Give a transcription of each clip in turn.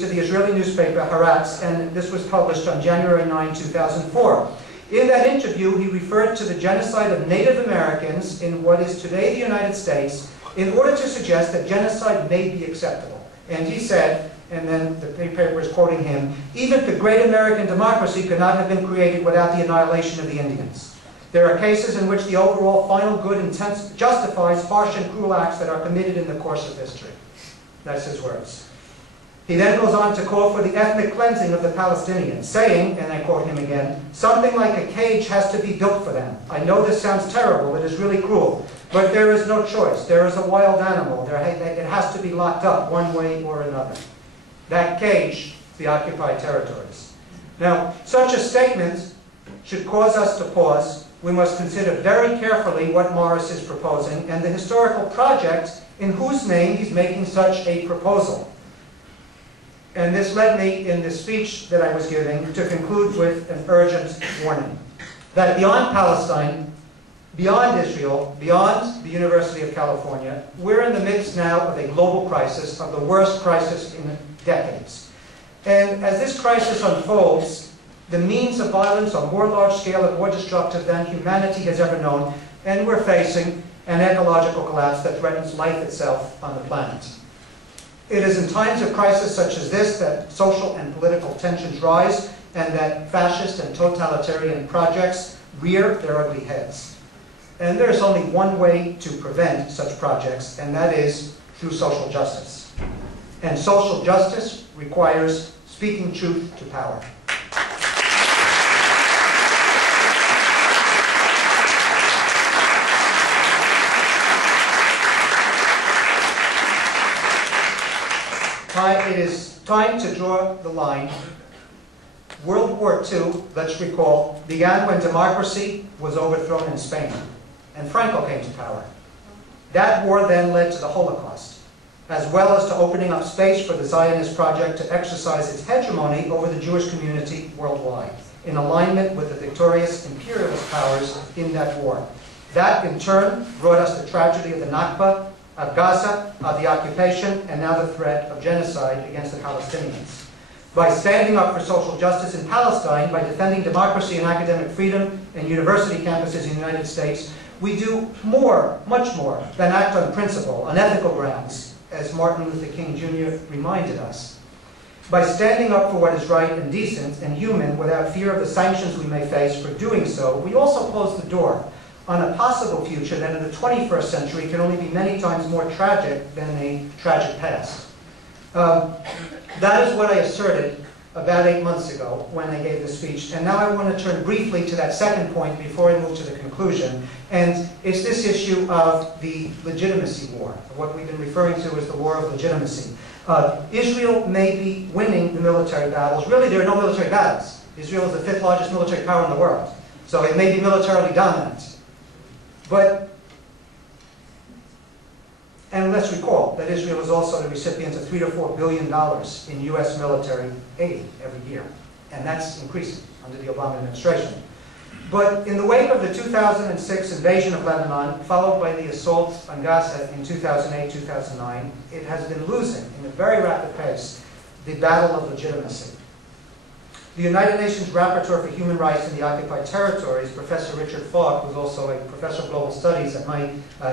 to the Israeli newspaper Haaretz, and this was published on January 9, 2004. In that interview, he referred to the genocide of Native Americans in what is today the United States in order to suggest that genocide may be acceptable. And he said, and then the paper is quoting him, "Even the great American democracy could not have been created without the annihilation of the Indians. There are cases in which the overall final good justifies harsh and cruel acts that are committed in the course of history." That's his words. He then goes on to call for the ethnic cleansing of the Palestinians, saying, and I quote him again, "Something like a cage has to be built for them. I know this sounds terrible, it is really cruel, but there is no choice. There is a wild animal. It has to be locked up one way or another." That cage, the occupied territories. Now, such a statement should cause us to pause. We must consider very carefully what Morris is proposing and the historical project in whose name he's making such a proposal. And this led me, in the speech that I was giving, to conclude with an urgent warning that beyond Palestine, beyond Israel, beyond the University of California, we're in the midst now of a global crisis, of the worst crisis in decades. And as this crisis unfolds, the means of violence are more large-scale and more destructive than humanity has ever known, and we're facing an ecological collapse that threatens life itself on the planet. It is in times of crisis such as this that social and political tensions rise and that fascist and totalitarian projects rear their ugly heads. And there is only one way to prevent such projects, and that is through social justice. And social justice requires speaking truth to power. It is time to draw the line. World War II, let's recall, began when democracy was overthrown in Spain, and Franco came to power. That war then led to the Holocaust, as well as to opening up space for the Zionist project to exercise its hegemony over the Jewish community worldwide, in alignment with the victorious imperialist powers in that war. That, in turn, brought us the tragedy of the Nakba, of Gaza, of the occupation, and now the threat of genocide against the Palestinians. By standing up for social justice in Palestine, by defending democracy and academic freedom in university campuses in the United States, we do more, much more, than act on principle, on ethical grounds, as Martin Luther King Jr. reminded us. By standing up for what is right and decent and human without fear of the sanctions we may face for doing so, we also close the door on a possible future that in the 21st century can only be many times more tragic than a tragic past. That is what I asserted about 8 months ago when I gave the speech, and now I want to turn briefly to that second point before I move to the conclusion, and it's this issue of the legitimacy war, what we've been referring to as the war of legitimacy. Israel may be winning the military battles. Really, there are no military battles. Israel is the 5th largest military power in the world, so it may be militarily dominant. And let's recall that Israel is also the recipient of $3 to $4 billion in U.S. military aid every year, and that's increasing under the Obama administration. But in the wake of the 2006 invasion of Lebanon, followed by the assault on Gaza in 2008-2009, it has been losing, in a very rapid pace, the battle of legitimacy. The United Nations Rapporteur for Human Rights in the Occupied Territories, Professor Richard Falk, who's also a professor of global studies at my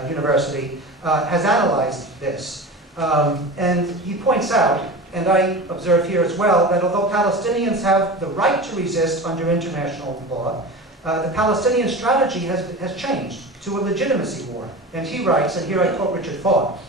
university, has analyzed this. And he points out, and I observe here as well, that although Palestinians have the right to resist under international law, the Palestinian strategy has changed to a legitimacy war. And he writes, and here I quote Richard Falk,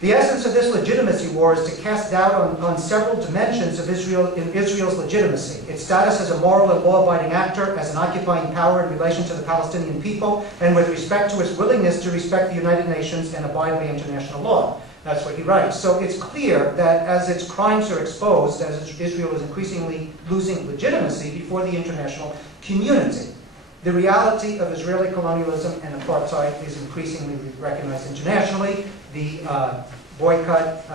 "The essence of this legitimacy war is to cast doubt on several dimensions of Israel's legitimacy, its status as a moral and law-abiding actor, as an occupying power in relation to the Palestinian people, and with respect to its willingness to respect the United Nations and abide by international law." That's what he writes. So it's clear that as its crimes are exposed, as Israel is increasingly losing legitimacy before the international community, the reality of Israeli colonialism and apartheid is increasingly recognized internationally. Boycott,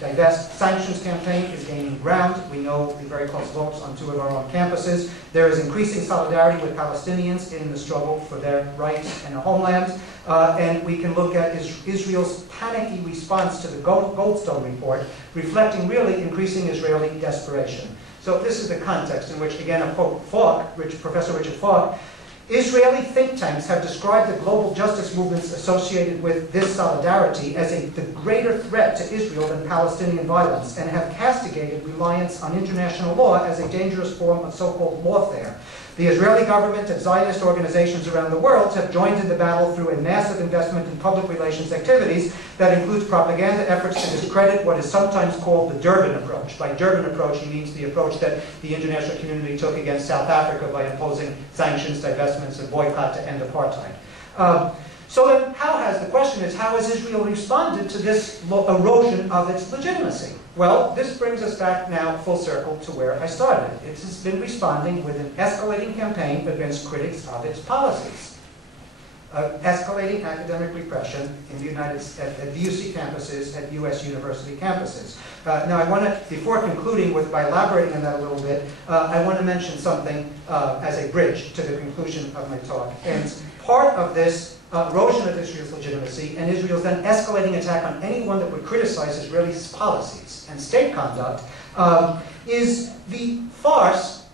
Divest sanctions campaign is gaining ground. We know the very close votes on 2 of our own campuses. There is increasing solidarity with Palestinians in the struggle for their rights and a homeland. And we can look at Israel's panicky response to the Goldstone report, reflecting really increasing Israeli desperation. So this is the context in which, again, I quote Professor Richard Falk, Israeli think tanks have described the global justice movements associated with this solidarity as the greater threat to Israel than Palestinian violence, and have castigated reliance on international law as a dangerous form of so-called lawfare. The Israeli government and Zionist organizations around the world have joined in the battle through a massive investment in public relations activities that includes propaganda efforts to discredit what is sometimes called the Durban approach. By Durban approach, he means the approach that the international community took against South Africa by imposing sanctions, divestments, and boycott to end apartheid. So then, the question is, how has Israel responded to this erosion of its legitimacy? Well, this brings us back now full circle to where I started. It has been responding with an escalating campaign against critics of its policies. Escalating academic repression in the at the UC campuses, at US university campuses. Now I want to, before concluding by elaborating on that a little bit, I want to mention something as a bridge to the conclusion of my talk. And part of this erosion of Israel's legitimacy and Israel's then escalating attack on anyone that would criticize Israeli policies and state conduct is the farce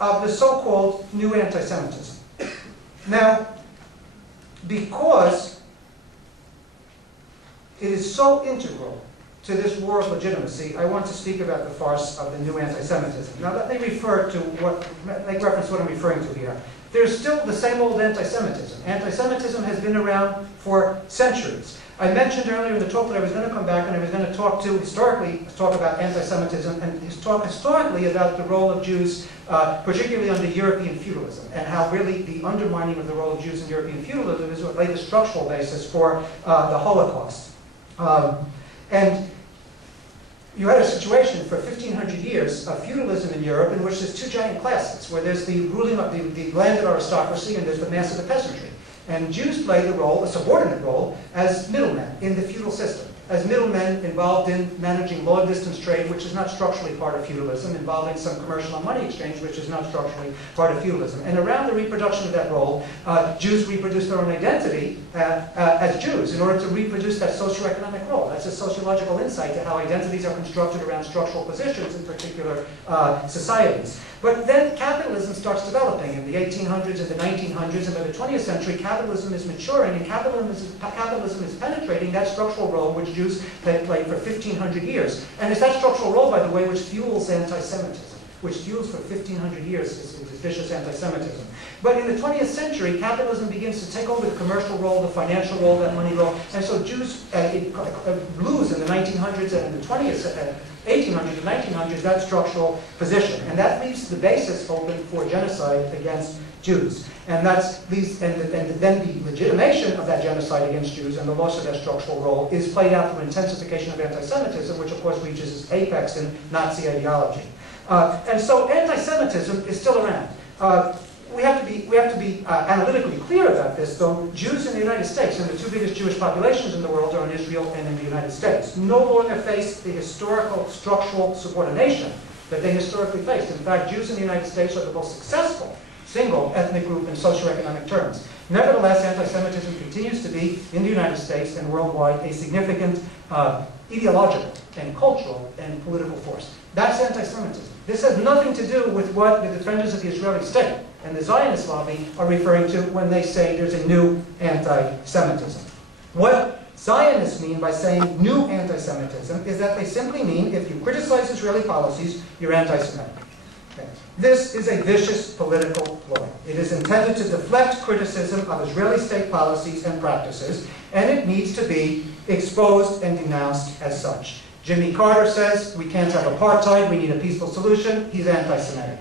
of the so-called new anti-Semitism. Now, because it is so integral to this war of legitimacy, I want to speak about the farce of the new anti-Semitism. Now let me make reference to what I'm referring to here. There's still the same old anti-Semitism. Anti-Semitism has been around for centuries. I mentioned earlier in the talk that I was going to come back and I was going to talk about anti-Semitism and talk historically about the role of Jews, particularly under European feudalism, and how really the undermining of the role of Jews in European feudalism is what laid the structural basis for the Holocaust. And you had a situation for 1,500 years of feudalism in Europe in which there's 2 giant classes, where there's the ruling of the landed aristocracy and there's the mass of the peasantry. And Jews play the role, a subordinate role, as middlemen in the feudal system, as middlemen involved in managing long-distance trade, which is not structurally part of feudalism, involving some commercial and money exchange, which is not structurally part of feudalism. And around the reproduction of that role, Jews reproduce their own identity as Jews in order to reproduce that socioeconomic role. That's a sociological insight to how identities are constructed around structural positions in particular societies. But then capitalism starts developing in the 1800s and the 1900s, and by the 20th century, capitalism is maturing, and capitalism is penetrating that structural role which Jews played for 1,500 years. And it's that structural role, by the way, which fuels anti-Semitism, which fuels for 1,500 years this vicious anti-Semitism. But in the 20th century, capitalism begins to take over the commercial role, the financial role, that money role, and so Jews lose in the 1900s and in the 1800s and 1900s that structural position, and that leaves the basis open for genocide against Jews. And then the legitimation of that genocide against Jews and the loss of that structural role is played out through intensification of anti-Semitism, which of course reaches its apex in Nazi ideology. And so anti-Semitism is still around. We have to be analytically clear about this, though. Jews in the United States, and the 2 biggest Jewish populations in the world are in Israel and in the United States, no longer face the historical structural subordination that they historically faced. In fact, Jews in the United States are the most successful single ethnic group in socioeconomic terms. Nevertheless, anti-Semitism continues to be, in the United States and worldwide, a significant ideological and cultural and political force. That's anti-Semitism. This has nothing to do with what the defenders of the Israeli state and the Zionist lobby are referring to when they say there's a new anti-Semitism. What Zionists mean by saying new anti-Semitism is that they simply mean if you criticize Israeli policies, you're anti-Semitic. Okay. This is a vicious political ploy. It is intended to deflect criticism of Israeli state policies and practices, and it needs to be exposed and denounced as such. Jimmy Carter says we can't have apartheid, we need a peaceful solution. He's anti-Semitic.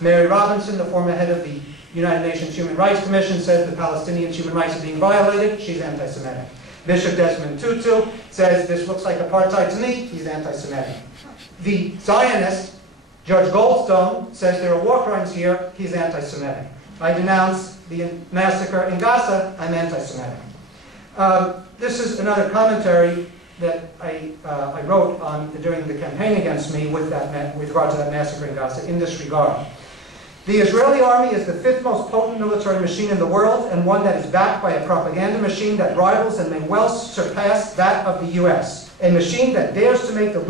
Mary Robinson, the former head of the United Nations Human Rights Commission, says the Palestinians' human rights are being violated. She's anti-Semitic. Bishop Desmond Tutu says this looks like apartheid to me. He's anti-Semitic. The Zionist, Judge Goldstone, says there are war crimes here. He's anti-Semitic. I denounce the massacre in Gaza. I'm anti-Semitic. This is another commentary that I wrote during the campaign against me with regard to that massacre in Gaza in this regard. The Israeli army is the 5th most potent military machine in the world, and one that is backed by a propaganda machine that rivals and may well surpass that of the US. A machine that dares to make the